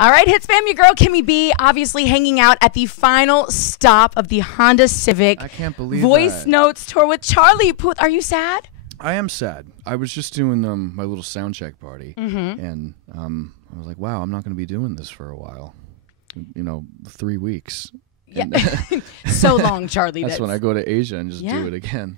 All right, Hits fam, your girl Kimmy B, obviously hanging out at the final stop of the Honda Civic I can't believe Voicenotes tour with Charlie Puth. Are you sad? I am sad. I was just doing my little sound check party, and I was like, wow, I'm not going to be doing this for a while. 3 weeks. Yeah, so long, Charlie. That's when I go to Asia and just do it again.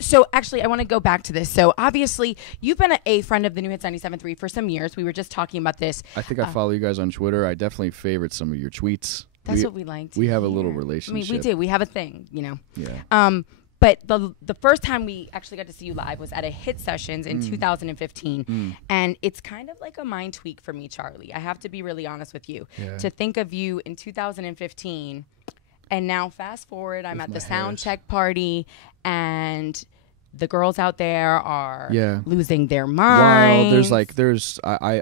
So actually, I want to go back to this. So obviously, you've been a friend of the New Hits 97.3 for some years. We were just talking about this. I think I follow you guys on Twitter. I definitely favorite some of your tweets. That's what we liked. We have a little relationship. We do. We have a thing, Yeah. But the first time we actually got to see you live was at a Hit Sessions in 2015. And it's kind of like a mind tweak for me, Charlie. I have to be really honest with you. Yeah. To think of you in 2015, and now fast forward, I'm at the sound check party, and the girls out there are losing their minds. Wow,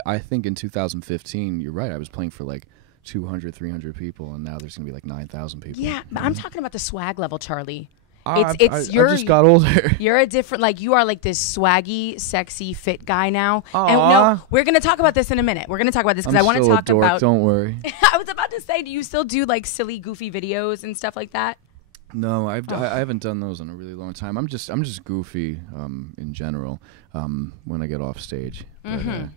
I think in 2015, you're right, I was playing for like 200, 300 people, and now there's going to be like 9,000 people. Yeah, but I'm talking about the swag level, Charlie. I just got older. You're a different, you are like this swaggy, sexy, fit guy now. Aww. And no, we're going to talk about this in a minute. We're going to talk about this because I want to talk about. Don't worry. I was about to say, do you still do like silly, goofy videos and stuff like that? No, I haven't done those in a really long time. I'm just goofy in general when I get off stage. But,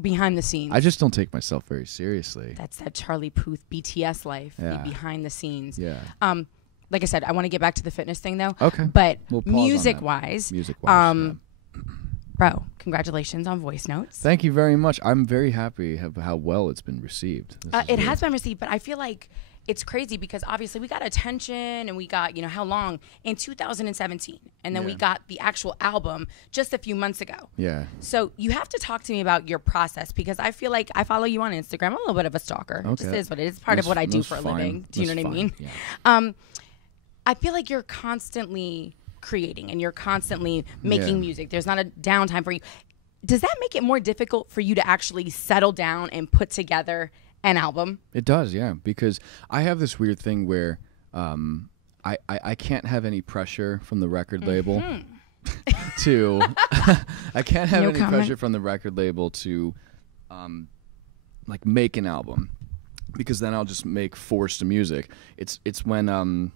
behind the scenes. I just don't take myself very seriously. That's that Charlie Puth BTS life, the behind the scenes. Yeah. Like I said, I want to get back to the fitness thing though. Okay. But we'll music-wise, bro, congratulations on Voicenotes. Thank you very much. I'm very happy how well it's been received. It has been received, but I feel like it's crazy because obviously we got attention and we got, how long? In 2017. And then we got the actual album just a few months ago. Yeah. So you have to talk to me about your process because I feel like I follow you on Instagram. I'm a little bit of a stalker. Okay. It just is what it is. It's part of what I do for a living. Do you know what I mean? Yeah. I feel like you're constantly creating and you're constantly making music. There's not a downtime for you. Does that make it more difficult for you to actually settle down and put together an album? It does, yeah, because I have this weird thing where I can't have any pressure from the record label to I can't have any pressure from the record label to make an album, because then I'll just make forced music. It's when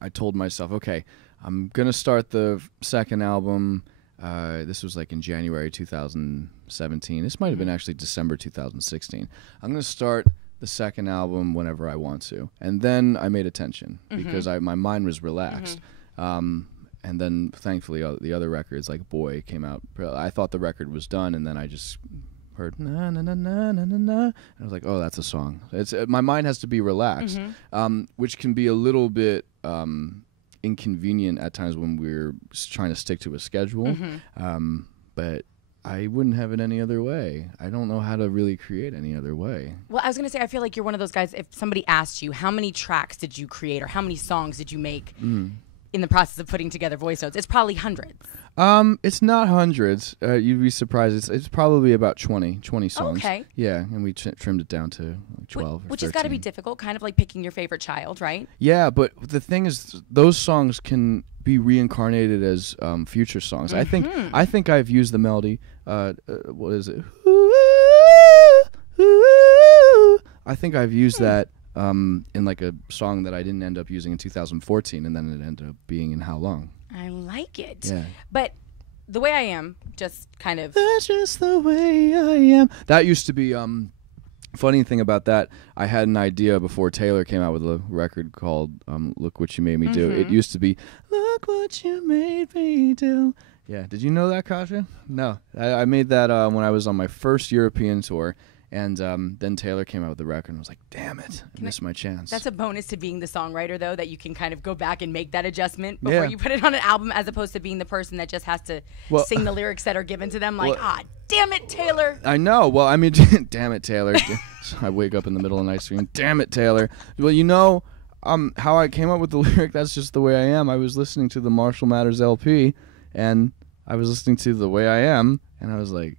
I told myself, okay, I'm gonna start the second album. This was like in January 2017. This might have been actually December 2016. I'm going to start the second album whenever I want to. And then I made Attention because my mind was relaxed. And then thankfully the other records like Boy came out. I thought the record was done, and then I just heard na na na na na na na, and I was like, oh, that's a song. It's my mind has to be relaxed, which can be a little bit inconvenient at times when we're trying to stick to a schedule, but I wouldn't have it any other way. I don't know how to really create any other way. Well, I was going to say, I feel like you're one of those guys, if somebody asked you, how many tracks did you create or how many songs did you make in the process of putting together Voicenotes? It's probably hundreds. It's not hundreds. You'd be surprised. It's probably about 20 songs. Okay. Yeah, and we trimmed it down to 12 Which or has got to be 13. difficult, kind of like picking your favorite child, right? Yeah, but the thing is, those songs can be reincarnated as future songs. I think I've used the melody. What is it? I think I've used that in like a song that I didn't end up using in 2014, and then it ended up being in How Long. I like it. Yeah. But The Way I Am, just kind of... That's just the way I am. That used to be... funny thing about that, I had an idea before Taylor came out with a record called Look What You Made Me Do. It used to be, look what you made me do. Yeah, did you know that, Kasha? No. I made that when I was on my first European tour. And then Taylor came out with the record and was like, damn it, I missed my chance. That's a bonus to being the songwriter, though, that you can kind of go back and make that adjustment before you put it on an album, as opposed to being the person that just has to sing the lyrics that are given to them. Damn it, Taylor. I know. Well, I mean, damn it, Taylor. I wake up in the middle of the night screaming, damn it, Taylor. Well, how I came up with the lyric, that's just the way I am. I was listening to the Marshall Mathers LP, and I was listening to The Way I Am, and I was like,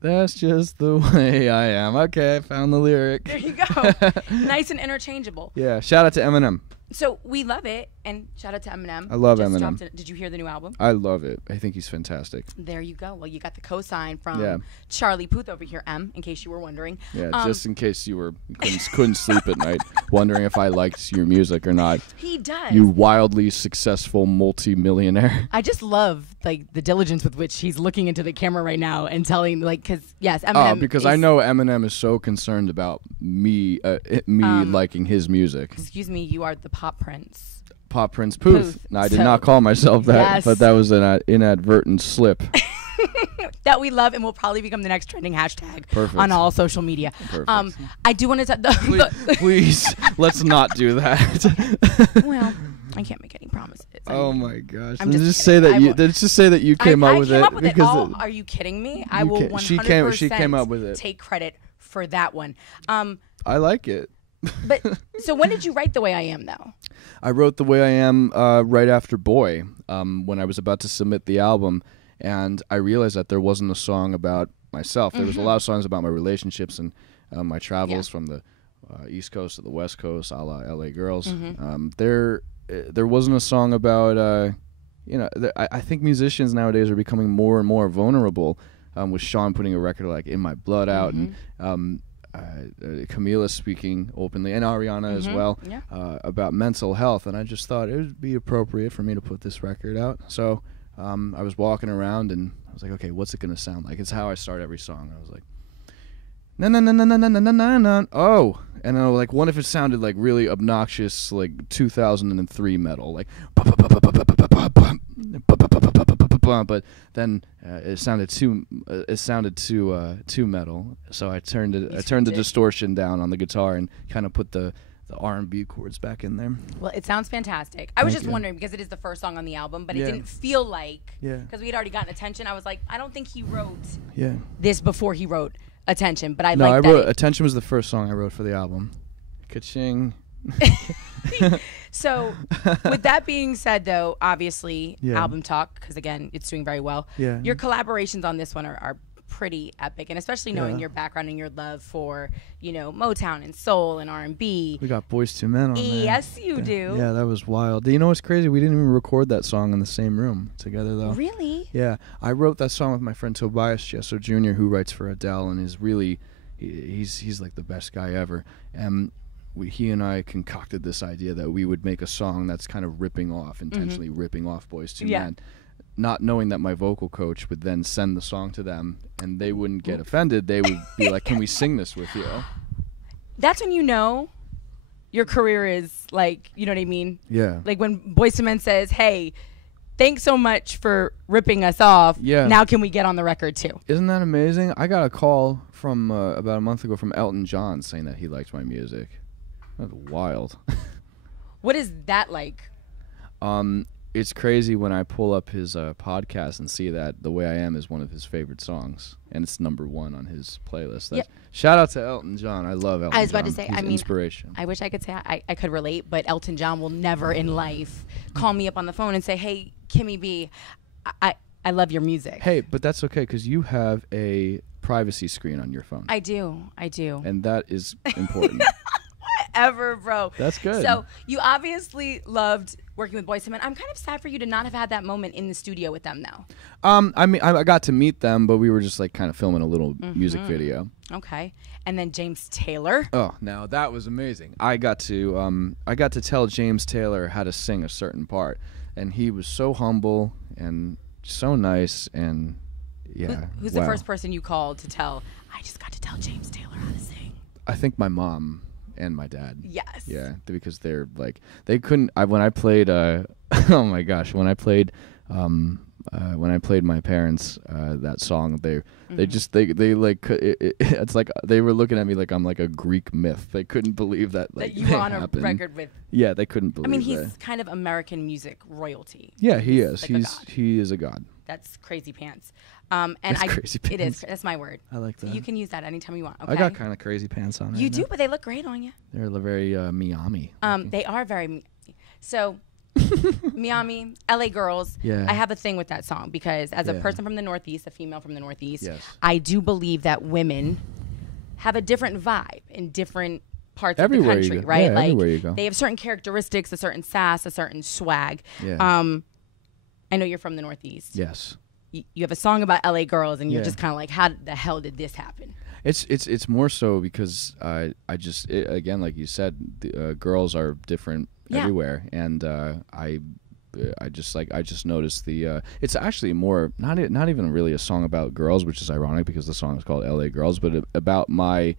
that's just the way I am. Okay, I found the lyric. There you go. Nice and interchangeable. Yeah, shout out to Eminem. So we love it. And shout out to Eminem. I love Eminem. Did you hear the new album? I love it. I think he's fantastic. There you go. Well, you got the cosign from Charlie Puth over here, in case you were wondering. Yeah, just in case you couldn't sleep at night, wondering if I liked your music or not. He does. You wildly successful multi-millionaire. I just love like the diligence with which he's looking into the camera right now and telling because Eminem. Because I know Eminem is so concerned about me liking his music. Excuse me, you are the pop prince. Pop Prince Puth. No, I did not call myself that, but that was an inadvertent slip. That we love and will probably become the next trending hashtag Perfect. on all social media. Perfect. I do want to please, let's not do that. Well, I can't make any promises. Oh my gosh! I'm just say that you came up with it. Are you kidding me? I will 100% she came up with it. Take credit for that one. I like it. But so when did you write The Way I Am, though? I wrote The Way I Am right after Boy, when I was about to submit the album, and I realized that there wasn't a song about myself. There was a lot of songs about my relationships and my travels from the East Coast to the West Coast, a la LA Girls. There wasn't a song about, I think musicians nowadays are becoming more and more vulnerable, with Sean putting a record like In My Blood out, and Camila speaking openly, and Ariana as well, about mental health. And I just thought it would be appropriate for me to put this record out. So I was walking around and I was like, okay, what's it going to sound like? It's how I start every song. I was like, no, no, no, no, no, no, no, no, no. Oh, and I was like, what if it sounded like really obnoxious, like 2003 metal, like, but then it sounded too metal. So I turned the distortion down on the guitar and kind of put the R&B chords back in there. Well, it sounds fantastic. I was just wondering because it is the first song on the album, but it didn't feel like because we had already gotten Attention. I was like, I don't think he wrote this before he wrote Attention, but I wrote Attention was the first song I wrote for the album. Ka-ching. So, with that being said, though, obviously, album talk, because again, it's doing very well. Yeah. Your collaborations on this one are pretty epic, and especially knowing your background and your love for, Motown and soul and R&B. We got Boyz II Men on there. Yes, you do. Yeah, that was wild. You know what's crazy? We didn't even record that song in the same room together, though. Really? Yeah. I wrote that song with my friend Tobias Jesso Jr., who writes for Adele and is really, he's like the best guy ever. And he and I concocted this idea that we would make a song that's kind of intentionally ripping off Boyz II Men, not knowing that my vocal coach would then send the song to them and they wouldn't get offended. They would be like, can we sing this with you? That's when your career is like, you know what I mean? Yeah. Like when Boyz II Men says, hey, thanks so much for ripping us off. Yeah. Now can we get on the record too? Isn't that amazing? I got a call from about a month ago from Elton John saying that he liked my music. That's wild. What is that like? It's crazy when I pull up his podcast and see that The Way I Am is one of his favorite songs, and it's #1 on his playlist. Shout out to Elton John. I love Elton John. I was about to say, He's inspiration. I wish I could say I could relate, but Elton John will never in life call me up on the phone and say, hey, Kimmy B, I love your music. Hey, but that's okay because you have a privacy screen on your phone. I do. And that is important. Ever, bro. That's good. So you obviously loved working with Boyz II Men. I'm kind of sad for you to not have had that moment in the studio with them, though. I mean, I got to meet them, but we were just like kind of filming a little music video. Okay, and then James Taylor. Oh, now that was amazing. I got to tell James Taylor how to sing a certain part, and he was so humble and so nice, and Who's the first person you called to tell? I just got to tell James Taylor how to sing. I think my mom and my dad. Yes. Yeah, because they're like they couldn't. When I played, oh my gosh, when I played my parents that song, they just like it's like they were looking at me like I'm like a Greek myth. They couldn't believe that like that you were on happened. A record with. Yeah, they couldn't believe. I mean, he's kind of American music royalty. Yeah, he is. Like he is a god. That's crazy pants. Crazy pants. It is. That's my word. I like that. You can use that anytime you want. Okay? I got kind of crazy pants on. You do, but they look great on you. They're very Miami. They are very. So, Miami, LA Girls. Yeah. I have a thing with that song because as a person from the Northeast, a female from the Northeast, yes. I do believe that women have a different vibe and different parts everywhere of the country, you go. right? Yeah, like everywhere you go. they have certain characteristics, a certain sass, a certain swag. Yeah. I know you're from the Northeast. Yes. You have a song about LA girls, and you're Yeah. just kind of like, how the hell did this happen? It's more so because again, like you said, the, girls are different everywhere, and I just noticed the it's actually more not even really a song about girls, which is ironic because the song is called LA Girls, but about my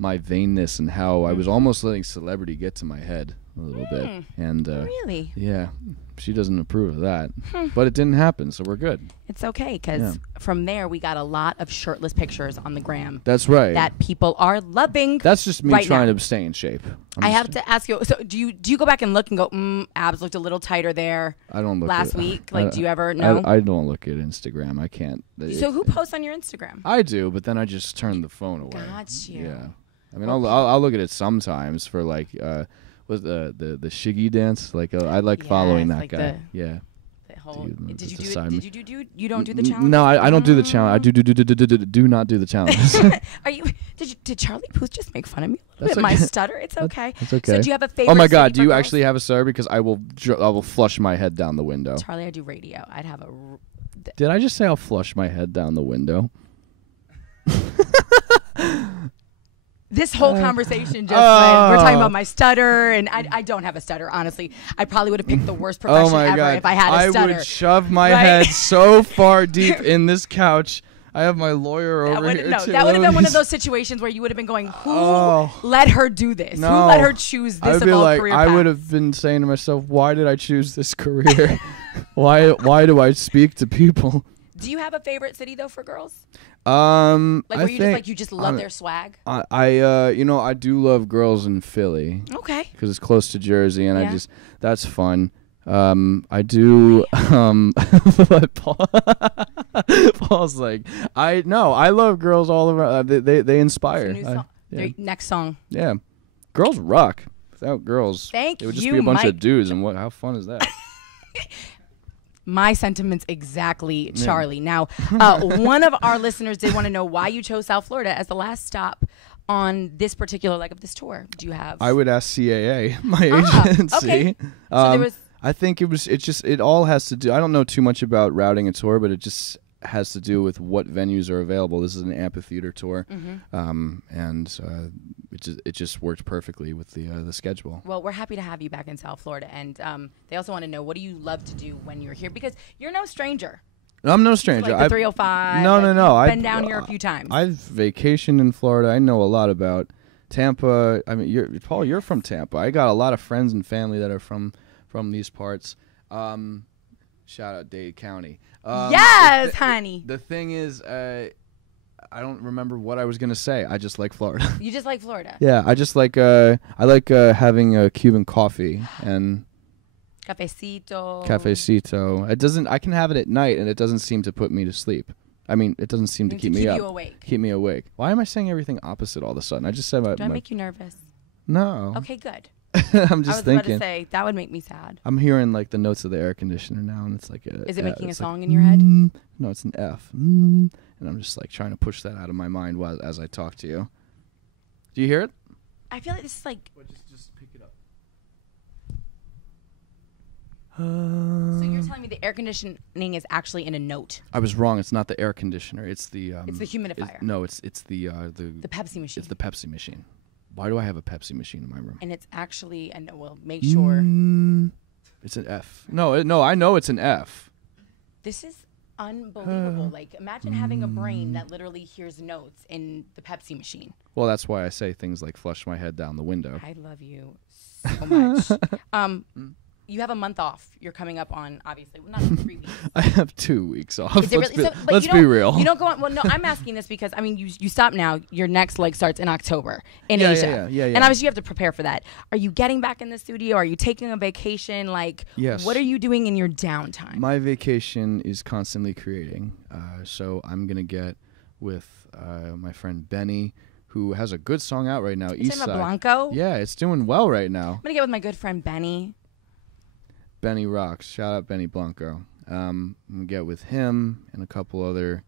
vainness and how I was almost letting celebrity get to my head a little bit, and Really? yeah, she doesn't approve of that, but it didn't happen, so we're good. It's okay, because from there we got a lot of shirtless pictures on the gram. That's right. That people are loving. That's just me right trying now. to stay in shape. I have to ask you. So do you go back and look and go, abs looked a little tighter there? I don't look last at, week. Like, do you ever know? I don't look at Instagram. I can't. So who posts on your Instagram? I do, but then I just turn the phone away. Got you. Yeah, I mean, I'll look at it sometimes for like was the shiggy dance. Like I like following that like guy. Yeah. The whole, Dude, did you it's do a it? side- Did you do? You don't do the challenge? No, I don't do the challenge. I do not do the challenges. Are you? Did Charlie Puth just make fun of me a little That's bit? My okay. stutter. It's okay. That's okay. So do you have a favorite? Oh my God! city Do for you girls? actually have a stutter? Because I will flush my head down the window. Charlie, I do radio. I'd have a. Did I just say I'll flush my head down the window? This whole conversation just went, we're talking about my stutter, and I don't have a stutter, honestly. I probably would have picked the worst profession Oh my ever God. if I had a stutter. I would shove my Right? head so far deep in this couch. I have my lawyer over here too. That would have been one of those situations where you would have been going, who let her do this? No. Who let her choose this I'd of be all like, career I paths? would have been saying to myself, why did I choose this career? Why do I speak to people? Do you have a favorite city, though, for girls? Like Like, where you just love their swag? I do love girls in Philly Okay. because it's close to Jersey, and Yeah. that's fun. I do. Paul's like, I love girls all around. They inspire. New song. Their next song. Yeah, girls rock. Without girls, Thank it would just you, be a bunch Mike. of dudes. And how fun is that? My sentiments exactly, Charlie. Now, one of our listeners did want to know why you chose South Florida as the last stop on this particular leg of this tour. Do you have? I would ask CAA, my agency. Okay. So there was. I think it all has to do. I don't know too much about routing a tour, but it just has to do with what venues are available. This is an amphitheater tour, and it just worked perfectly with the schedule. Well, we're happy to have you back in South Florida, and they also want to know, what do you love to do when you're here? Because you're no stranger. I'm no stranger. Like the 305. No. You've been down here a few times. I've vacationed in Florida. I know a lot about Tampa. I mean, Paul, you're from Tampa. I got a lot of friends and family that are from these parts. Shout out Dade County. Yes, honey. The thing is, I don't remember what I was gonna say. I just like Florida. You just like Florida. Yeah, I just like I like having a Cuban coffee and cafecito. It doesn't. I can have it at night, and it doesn't seem to put me to sleep. I mean, it doesn't seem to keep me up. You awake. Keep me awake. Why am I saying everything opposite all of a sudden? I just said my. Do I make you nervous? No. Okay, good. I'm just I was thinking. about to say that would make me sad. I'm hearing like the notes of the air conditioner now, and it's like a. Is it making a it's song like, in your head? No, it's an F. And I'm just like trying to push that out of my mind as I talk to you. Do you hear it? I feel like this is like. Just pick it up. So you're telling me the air conditioning is actually in a note? I was wrong. It's not the air conditioner. It's the. It's the humidifier. It's the Pepsi machine. It's the Pepsi machine. Why do I have a Pepsi machine in my room? And it's actually, and we'll make sure. It's an F. No, I know it's an F. This is unbelievable. Like, imagine having a brain that literally hears notes in the Pepsi machine. Well, that's why I say things like flush my head down the window. I love you so much. You have a month off. You're coming up on, obviously, well, not 3 weeks. I have 2 weeks off. Is it really? Let's be real. You don't go on. Well, no, I'm asking this because, I mean, you stop now. Your next leg starts in October in Asia. Yeah. And obviously, you have to prepare for that. Are you getting back in the studio? Are you taking a vacation? Like, yes. What are you doing in your downtime? My vacation is constantly creating. So I'm going to get with my friend Benny, who has a good song out right now, East Side. Blanco? Yeah, it's doing well right now. I'm going to get with my good friend Benny. Benny rocks. Shout out Benny Blanco. I'm going to get with him and a couple other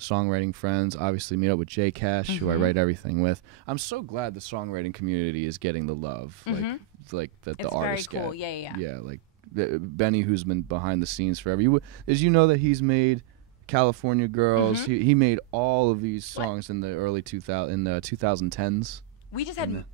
songwriting friends. Obviously, meet up with Jay Cash, who I write everything with. I'm so glad the songwriting community is getting the love, like that the artists very cool. get. Yeah. Yeah, like Benny, who's been behind the scenes forever. As you know that he's made California Girls. He made all of these songs in the early 2010s. We just had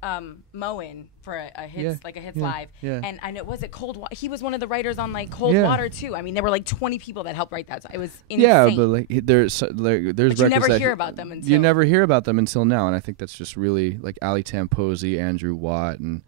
Mo in for a hits live, and I know was it Cold Water? He was one of the writers on like Cold Water too. I mean, there were like 20 people that helped write that. So it was insane. Yeah, but like there's but you never hear about them until you never hear about them until now, and I think that's just really like Ali Tamposi, Andrew Watt, and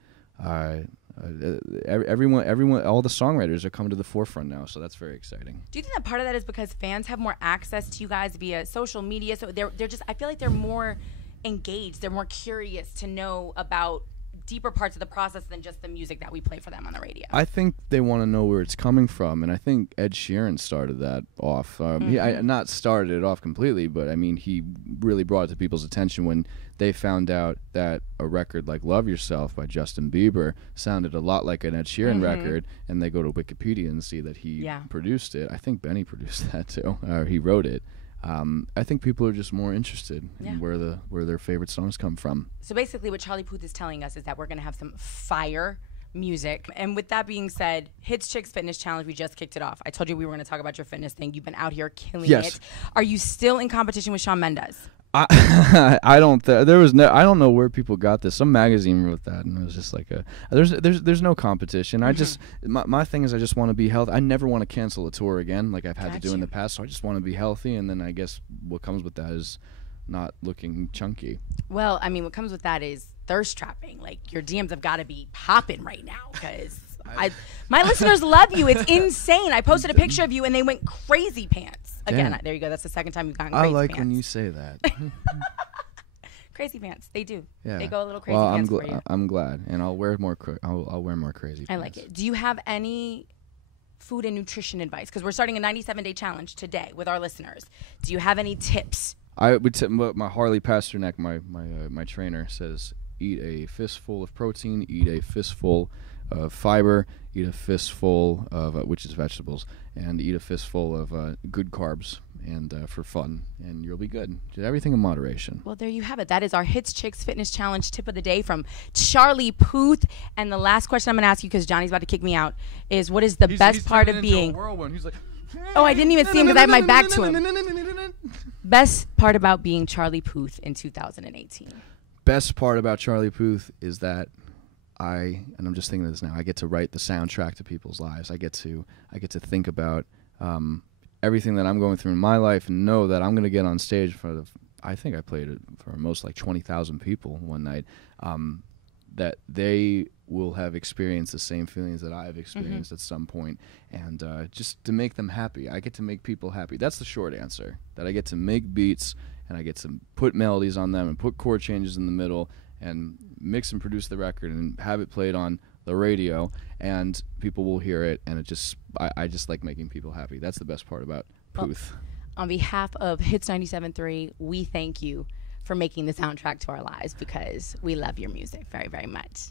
everyone, all the songwriters are coming to the forefront now. So that's very exciting. Do you think that part of that is because fans have more access to you guys via social media? So they're just I feel like they're more engaged, they're more curious to know about deeper parts of the process than just the music that we play for them on the radio. I think they want to know where it's coming from, and I think Ed Sheeran started that off. He not started it off completely, but I mean he really brought it to people's attention when they found out that a record like Love Yourself by Justin Bieber sounded a lot like an Ed Sheeran record, and they go to Wikipedia and see that he produced it. I think Benny produced that too, or he wrote it. I think people are just more interested in where their favorite songs come from. So basically what Charlie Puth is telling us is that we're going to have some fire music. And with that being said, Hits Chicks Fitness Challenge, we just kicked it off. I told you we were going to talk about your fitness thing. You've been out here killing it. Are you still in competition with Shawn Mendes? I don't. I don't know where people got this. Some magazine wrote that, and it was just like there's no competition. I just my thing is I just want to be healthy. I never want to cancel a tour again, like I've had to do in the past. So I just want to be healthy, and then I guess what comes with that is not looking chunky. Well, I mean, what comes with that is thirst trapping. Like your DMs have got to be popping right now because my listeners love you. It's insane. I posted a picture of you, and they went crazy pants. Again, there you go. That's the second time you've gotten crazy pants. I like when you say that. Crazy pants. They do. Yeah. They go a little crazy pants for you. I'm glad, and I'll wear more. I'll wear more crazy pants. I like it. Do you have any food and nutrition advice? Because we're starting a 97-day challenge today with our listeners. Do you have any tips? I would my Harley Pasternak, my trainer says, eat a fistful of protein, eat a fistful of fiber, eat a fistful of which is vegetables, and eat a fistful of good carbs and for fun, and you'll be good. Do everything in moderation. Well, there you have it. That is our Hits Chicks Fitness Challenge tip of the day from Charlie Puth. And the last question I'm going to ask you, because Johnny's about to kick me out, is what is the best part of being? He's like, oh, I didn't even see him because I have my back to him. Best part about being Charlie Puth in 2018. Best part about Charlie Puth is that and I'm just thinking of this now, I get to write the soundtrack to people's lives. I get to think about everything that I'm going through in my life and know that I'm going to get on stage I think I played it for most like 20,000 people one night, that they will have experienced the same feelings that I've experienced at some point, and just to make them happy. I get to make people happy. That's the short answer, that I get to make beats and I get to put melodies on them and put chord changes in the middle and mix and produce the record and have it played on the radio, and people will hear it, and I just like making people happy. That's the best part about Puth. Well, on behalf of Hits 97.3, we thank you for making the soundtrack to our lives, because we love your music very, very much.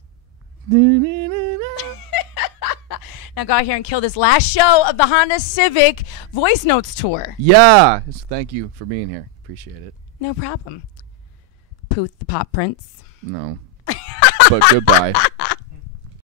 Now go out here and kill this last show of the Honda Civic Voicenotes tour. Yeah. Thank you for being here. Appreciate it. No problem. Puth the Pop Prince. No. But goodbye.